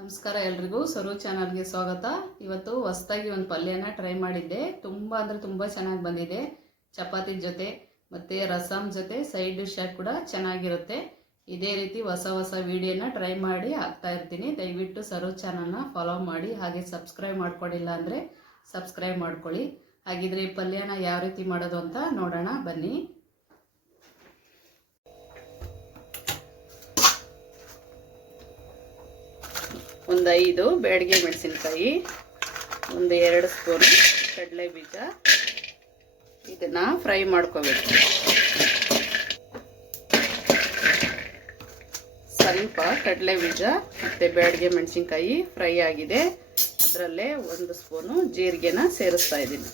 ನಮಸ್ಕಾರ ಎಲ್ರಿಗೂ. ಸರು ಚಾನಲ್ಗೆ ಸ್ವಾಗತ. ಇವತ್ತು ಹೊಸ್ದಾಗಿ ಒಂದು ಪಲ್ಯನ ಟ್ರೈ ಮಾಡಿದ್ದೆ. ತುಂಬ ಅಂದರೆ ತುಂಬ ಚೆನ್ನಾಗಿ ಬಂದಿದೆ. ಚಪಾತಿ ಜೊತೆ ಮತ್ತು ರಸಮ್ ಜೊತೆ ಸೈಡ್ ಡಿಶ್ ಆಗಿ ಕೂಡ ಚೆನ್ನಾಗಿರುತ್ತೆ. ಇದೇ ರೀತಿ ಹೊಸ ಹೊಸ ವೀಡಿಯೋನ ಟ್ರೈ ಮಾಡಿ ಹಾಕ್ತಾ ಇರ್ತೀನಿ. ದಯವಿಟ್ಟು ಸರು ಚಾನಲ್ನ ಫಾಲೋ ಮಾಡಿ, ಹಾಗೆ ಸಬ್ಸ್ಕ್ರೈಬ್ ಮಾಡ್ಕೊಂಡಿಲ್ಲ ಅಂದರೆ ಸಬ್ಸ್ಕ್ರೈಬ್ ಮಾಡ್ಕೊಳ್ಳಿ. ಹಾಗಿದ್ರೆ ಈ ಪಲ್ಯನ ಯಾವ ರೀತಿ ಮಾಡೋದು ಅಂತ ನೋಡೋಣ. ಬನ್ನಿ. ಒಂದು ಐದು ಬೇಡಿಗೆ ಮೆಣಸಿನ್ಕಾಯಿ ಒಂದು ಎರಡು ಸ್ಪೂನ್ ಕಡಲೆ ಬೀಜ. ಇದನ್ನು ಫ್ರೈ ಮಾಡ್ಕೋಬೇಕು. ಸ್ವಲ್ಪ ಕಡಲೆ ಬೀಜ ಮತ್ತು ಬೇಡಿಗೆ ಮೆಣಸಿನ್ಕಾಯಿ ಫ್ರೈ ಆಗಿದೆ. ಅದರಲ್ಲೇ ಒಂದು ಸ್ಪೂನು ಜೀರಿಗೆನ ಸೇರಿಸ್ತಾ ಇದ್ದೀನಿ.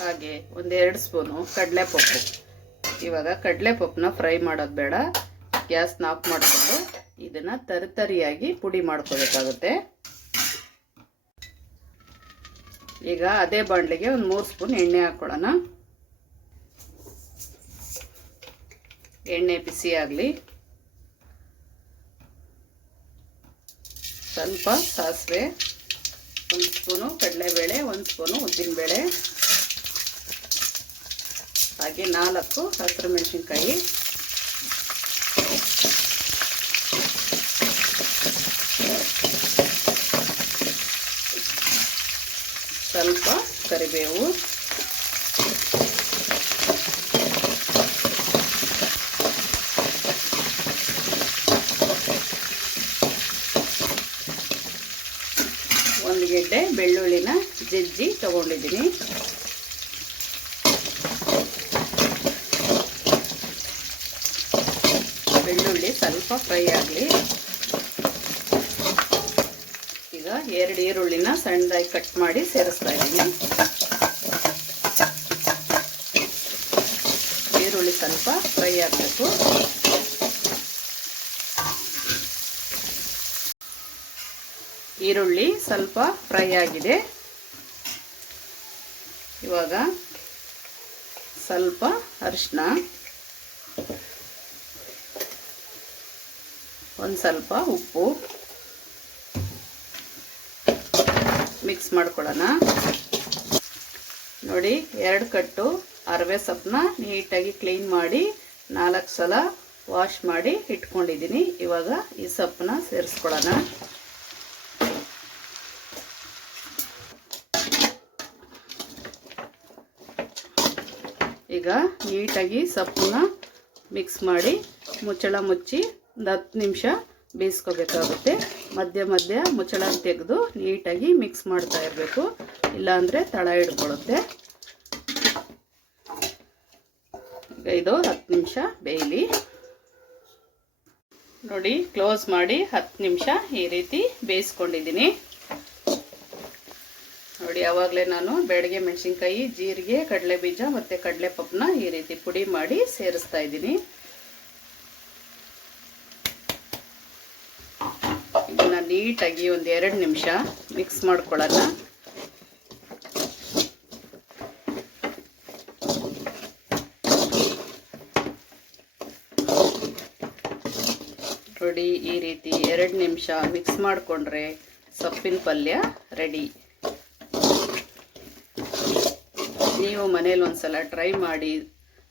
ಹಾಗೆ ಒಂದೆರಡು ಸ್ಪೂನು ಕಡಲೆಪಪ್ಪು ಇವಾಗ ಕಡಲೆಪಪ್ಪನ್ನ ಫ್ರೈ ಮಾಡೋದು ಬೇಡ. ಗ್ಯಾಸ್ನ ಆಫ್ ಮಾಡಿಕೊಂಡು ಇದನ್ನು ತರಿತರಿಯಾಗಿ ಪುಡಿ ಮಾಡ್ಕೋಬೇಕಾಗುತ್ತೆ. ಈಗ ಅದೇ ಬಾಣಲಿಗೆ ಒಂದು ಮೂರು ಸ್ಪೂನ್ ಎಣ್ಣೆ ಹಾಕ್ಕೊಳ್ಳೋಣ ಎಣ್ಣೆ ಬಿಸಿ ಆಗಲಿ. ಸ್ವಲ್ಪ ಸಾಸಿವೆ, ಒಂದು ಸ್ಪೂನು ಕಡಲೆಬೇಳೆ, ಒಂದು ಸ್ಪೂನು ಉದ್ದಿನಬೇಳೆ. ಹಾಗೆ ನಾಲ್ಕು ಹಸಿರು ಮೆಣಸಿನ್ಕಾಯಿ ಸ್ವಲ್ಪ ಕರಿಬೇವು. ಒಂದು ಗೆಡ್ಡೆ ಬೆಳ್ಳುಳ್ಳಿನ ಜಜ್ಜಿ ತಗೊಂಡಿದ್ದೀನಿ. ಬೆಳ್ಳುಳ್ಳಿ ಸ್ವಲ್ಪ ಫ್ರೈ ಆಗಲಿ. ಎರಡು ಈರುಳ್ಳಿನ ಸಣ್ಣದಾಗಿ ಕಟ್ ಮಾಡಿ ಸೇರಿಸ್ತಾ ಇದ್ದೀನಿ. ಈರುಳ್ಳಿ ಸ್ವಲ್ಪ ಫ್ರೈ ಆಗಬೇಕು. ಈರುಳ್ಳಿ ಸ್ವಲ್ಪ ಫ್ರೈ ಆಗಿದೆ. ಇವಾಗ ಸ್ವಲ್ಪ ಅರಿಶಿನ ಒಂದು ಸ್ವಲ್ಪ ಉಪ್ಪು. ಮಿಕ್ಸ್ ಮಾಡ್ಕೊಳ್ಳೋಣ ನೋಡಿ, ಎರಡು ಕಟ್ಟು ಅರವೆ ಸೊಪ್ಪನ್ನ ನೀಟಾಗಿ ಕ್ಲೀನ್ ಮಾಡಿ, ನಾಲ್ಕು ಸಲ ವಾಶ್ ಮಾಡಿ ಇಟ್ಕೊಂಡಿದ್ದೀನಿ. ಇವಾಗ ಈ ಸೊಪ್ಪನ್ನ ಸೇರಿಸ್ಕೊಳ್ಳೋಣ ಈಗ ನೀಟಾಗಿ ಸೊಪ್ಪನ್ನ ಮಿಕ್ಸ್ ಮಾಡಿ ಮುಚ್ಚಳ ಮುಚ್ಚಿ ಒಂದು ಹತ್ತು ನಿಮಿಷ ಬೇಯಿಸ್ಕೋಬೇಕಾಗುತ್ತೆ. ಮಧ್ಯ ಮಧ್ಯ ಮುಚ್ಚಳ ತೆಗೆದು ನೀಟಾಗಿ ಮಿಕ್ಸ್ ಮಾಡ್ತಾ ಇರಬೇಕು. ಇಲ್ಲಾಂದರೆ ತಳ ಹಿಡ್ಕೊಳ್ಳುತ್ತೆ. ಇದು ಹತ್ತು ನಿಮಿಷ ಬೇಯಲಿ. ನೋಡಿ, ಕ್ಲೋಸ್ ಮಾಡಿ ಹತ್ತು ನಿಮಿಷ ಈ ರೀತಿ ಬೇಯಿಸ್ಕೊಂಡಿದ್ದೀನಿ. ನೋಡಿ, ಆವಾಗಲೇ ನಾನು ಬೆಳಗ್ಗೆ ಮೆಣಸಿನ್ಕಾಯಿ, ಜೀರಿಗೆ ಕಡಲೆ ಬೀಜ ಮತ್ತು ಕಡಲೆ ಪಪ್ಪನ ಈ ರೀತಿ ಪುಡಿ ಮಾಡಿ ಸೇರಿಸ್ತಾ ಇದ್ದೀನಿ ಇದನ್ನ ನೀಟಾಗಿ ಒಂದು ಎರಡು ನಿಮಿಷ ಮಿಕ್ಸ್ ಮಾಡ್ಕೊಳ್ಳೋಣ. ನೋಡಿ, ಈ ರೀತಿ ಎರಡು ನಿಮಿಷ ಮಿಕ್ಸ್ ಮಾಡಿಕೊಂಡ್ರೆ ಸೊಪ್ಪಿನ ಪಲ್ಯ ರೆಡಿ ನೀವು ಮನೇಲಿ ಒಂದ್ಸಲ ಟ್ರೈ ಮಾಡಿ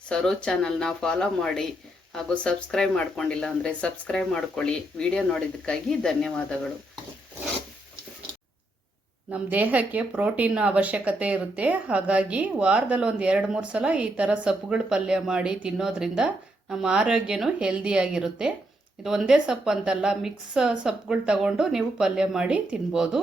ಸರೋ ಚಾನಲ್ನ ಫಾಲೋ ಮಾಡಿ. ಹಾಗೂ ಸಬ್ಸ್ಕ್ರೈಬ್ ಮಾಡ್ಕೊಂಡಿಲ್ಲ ಅಂದರೆ ಸಬ್ಸ್ಕ್ರೈಬ್ ಮಾಡ್ಕೊಳ್ಳಿ. ವಿಡಿಯೋ ನೋಡಿದ್ದಕ್ಕಾಗಿ ಧನ್ಯವಾದಗಳು. ನಮ್ಮ ದೇಹಕ್ಕೆ ಪ್ರೋಟೀನ್ ಅವಶ್ಯಕತೆ ಇರುತ್ತೆ. ಹಾಗಾಗಿ ವಾರದಲ್ಲಿ ಒಂದು ಎರಡು ಮೂರು ಸಲ ಈ ಥರ ಸೊಪ್ಪುಗಳ ಪಲ್ಯ ಮಾಡಿ ತಿನ್ನೋದ್ರಿಂದ ನಮ್ಮ ಆರೋಗ್ಯನೂ ಹೆಲ್ದಿಯಾಗಿರುತ್ತೆ. ಇದು ಒಂದೇ ಸೊಪ್ಪು ಅಂತಲ್ಲ ಮಿಕ್ಸ್ ಸೊಪ್ಪುಗಳು ತಗೊಂಡು ನೀವು ಪಲ್ಯ ಮಾಡಿ ತಿನ್ಬೋದು.